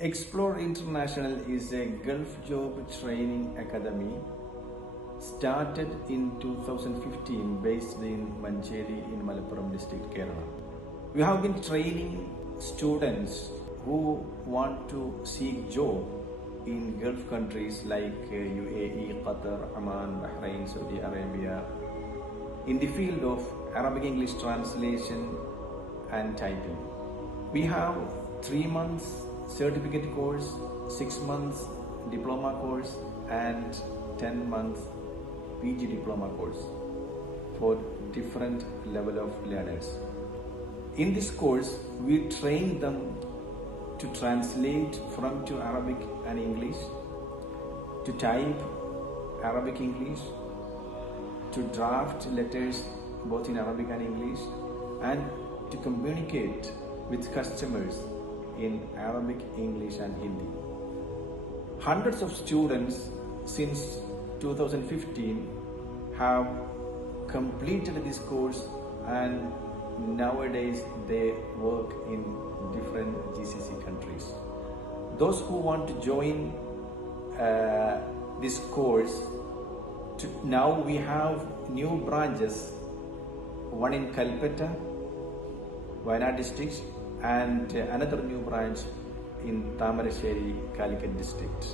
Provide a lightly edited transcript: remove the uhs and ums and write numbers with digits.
Explore International is a Gulf job training academy started in 2015 based in Mancheri in Malappuram district, Kerala. We have been training students who want to seek job in Gulf countries like UAE, Qatar, Oman, Bahrain, Saudi Arabia in the field of Arabic English translation and typing. We have 3 months certificate course, 6 months diploma course and 10 months PG diploma course for different level of learners. In this course, we train them to translate from to Arabic and English, to type Arabic English, to draft letters both in Arabic and English, and to communicate with customers in Arabic, English and Hindi. Hundreds of students since 2015 have completed this course, and nowadays they work in different GCC countries. Those who want to join this course, now we have new branches, one in Kalpetta, Wayanad district, and another new branch in Tamarasheri, Calicut district.